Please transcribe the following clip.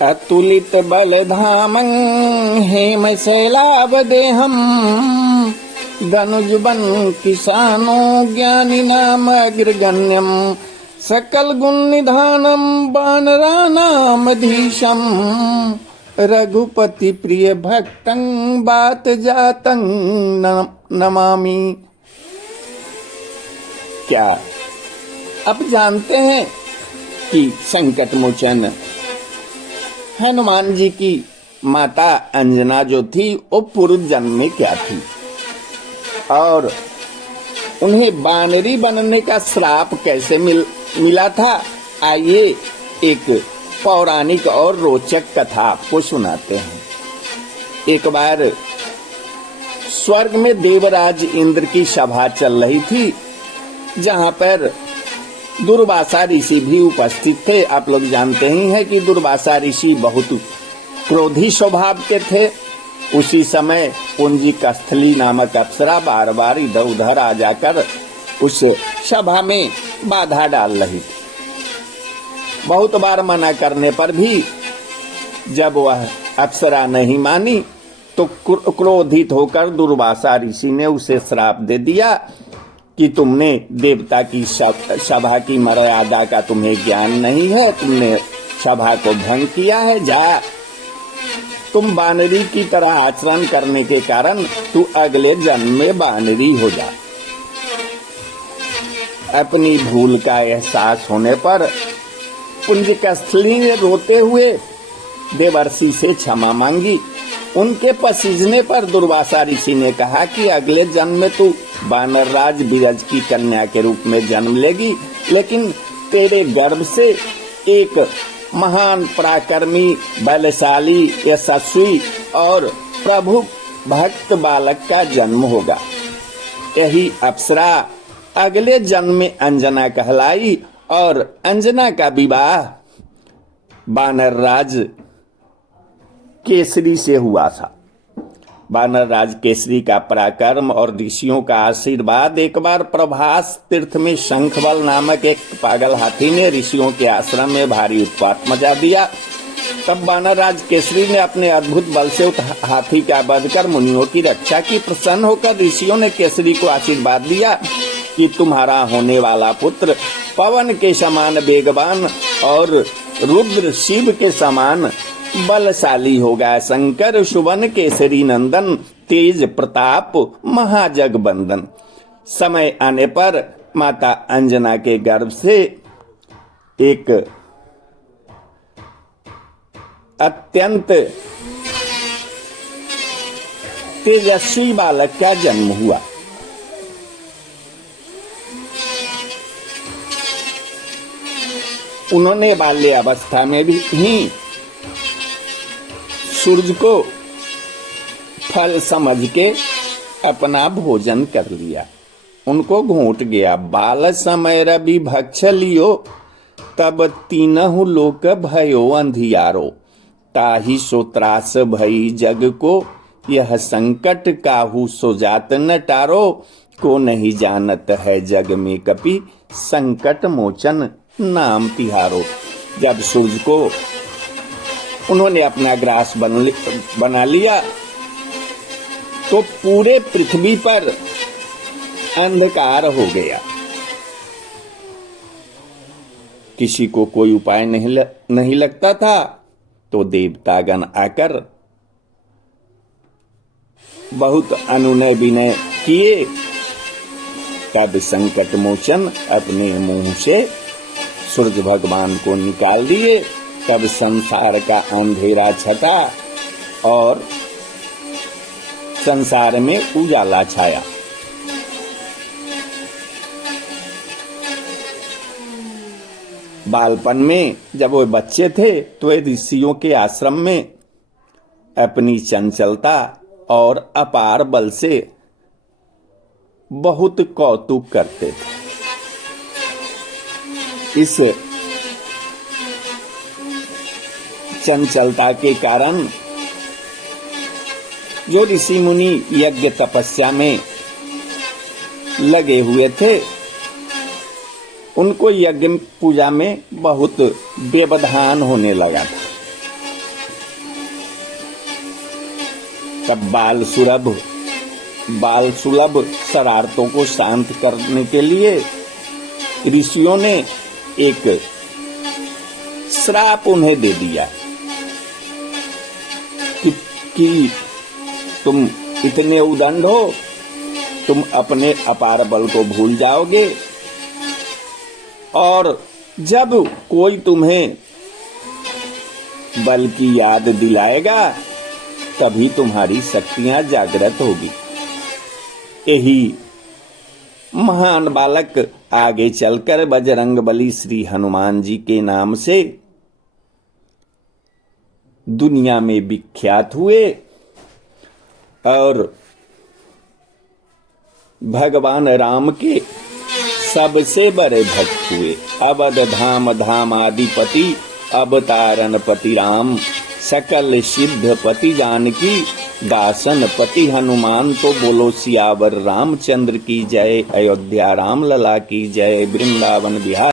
अतुलित बलधामं हेमशैलावदेहं धनुजबन किसानो ज्ञानिनामग्रगण्यं सकल गुण निधानम वानरानामधीशं रघुपति प्रिय भक्तं बात जातं नमामि। क्या अब जानते हैं कि संकट मोचन हनुमान जी की माता अंजना जो थी वो पूर्व जन्म में क्या थी और उन्हें बानरी बनने का श्राप कैसे मिला था। आइए एक पौराणिक और रोचक कथा आपको सुनाते हैं। एक बार स्वर्ग में देवराज इंद्र की सभा चल रही थी, जहां पर दुर्वासा ऋषि भी उपस्थित थे। आप लोग जानते ही हैं कि दुर्वासा ऋषि बहुत क्रोधी स्वभाव के थे। उसी समय पुंजी कस्थली नामक अप्सरा बार बार इधर उधर आ जाकर उस सभा में बाधा डाल रही थी। बहुत बार मना करने पर भी जब वह अप्सरा नहीं मानी तो क्रोधित होकर दुर्वासा ऋषि ने उसे श्राप दे दिया कि तुमने देवता की सभा की मर्यादा का तुम्हें ज्ञान नहीं है, तुमने सभा को भंग किया है। जा, तुम बानरी की तरह आचरण करने के कारण तू अगले जन्म में बानरी हो जा। अपनी भूल का एहसास होने पर पुंजकस्थली ने रोते हुए देवर्षि से क्षमा मांगी। उनके पसीजने पर दुर्वासा ऋषि ने कहा कि अगले जन्म में तू वानर राज विरज की कन्या के रूप में जन्म लेगी, लेकिन तेरे गर्भ से एक महान पराक्रमी बलशाली यशस्वी और प्रभु भक्त बालक का जन्म होगा। यही अप्सरा अगले जन्म में अंजना कहलाई और अंजना का विवाह वानर राज केसरी से हुआ था। वानर राज केसरी का पराक्रम और ऋषियों का आशीर्वाद एक बार प्रभास तीर्थ में शंखबल नामक एक पागल हाथी ने ऋषियों के आश्रम में भारी उत्पात मचा दिया। तब वानर राज केसरी ने अपने अद्भुत बल से उस हाथी का वध कर मुनियों की रक्षा की। प्रसन्न होकर ऋषियों ने केसरी को आशीर्वाद दिया कि तुम्हारा होने वाला पुत्र पवन के समान वेगवान और रुद्र शिव के समान बलशाली होगा। शंकर सुवन केसरी नंदन तेज प्रताप महाजग बंदन। समय आने पर माता अंजना के गर्भ से एक अत्यंत तेजस्वी बालक का जन्म हुआ। उन्होंने बाल्य अवस्था में भी सूरज को फल समझ के अपना भोजन कर लिया। उनको घोंट गया। बाल समय रवि भक्ष लियो, तब तीनहु लोक भयो अंधियारो। ताहि सो त्रास भई जग को, यह संकट काहू सो जात न टारो। को नहीं जानत है जग में कपि, संकट मोचन नाम तिहारो। जब सूरज को उन्होंने अपना ग्रास बना लिया तो पूरे पृथ्वी पर अंधकार हो गया। किसी को कोई उपाय नहीं लगता था तो देवतागण आकर बहुत अनुनय विनय किए। तब संकट मोचन अपने मुंह से सूर्य भगवान को निकाल दिए। तब संसार का अंधेरा छटा और संसार में उजाला छाया। बालपन में जब वो बच्चे थे तो ऋषियों के आश्रम में अपनी चंचलता और अपार बल से बहुत कौतुक करते थे। इस चंचलता के कारण जो ऋषि मुनि यज्ञ तपस्या में लगे हुए थे उनको यज्ञ पूजा में बहुत व्यवधान होने लगा था। तब बाल सुलभ शरारतों को शांत करने के लिए ऋषियों ने एक श्राप उन्हें दे दिया कि तुम इतने उदंड हो, तुम अपने अपार बल को भूल जाओगे और जब कोई तुम्हें बल की याद दिलाएगा तभी तुम्हारी शक्तियां जागृत होगी। यही महान बालक आगे चलकर बजरंगबली श्री हनुमान जी के नाम से दुनिया में विख्यात हुए और भगवान राम के सबसे बड़े भक्त हुए। अवध धाम धामाधिपति अवतारण पति राम, सकल सिद्ध पति जानकी, दासन पति हनुमान। तो बोलो सियावर रामचंद्र की जय, अयोध्या राम लला की जय, वृंदावन बिहार।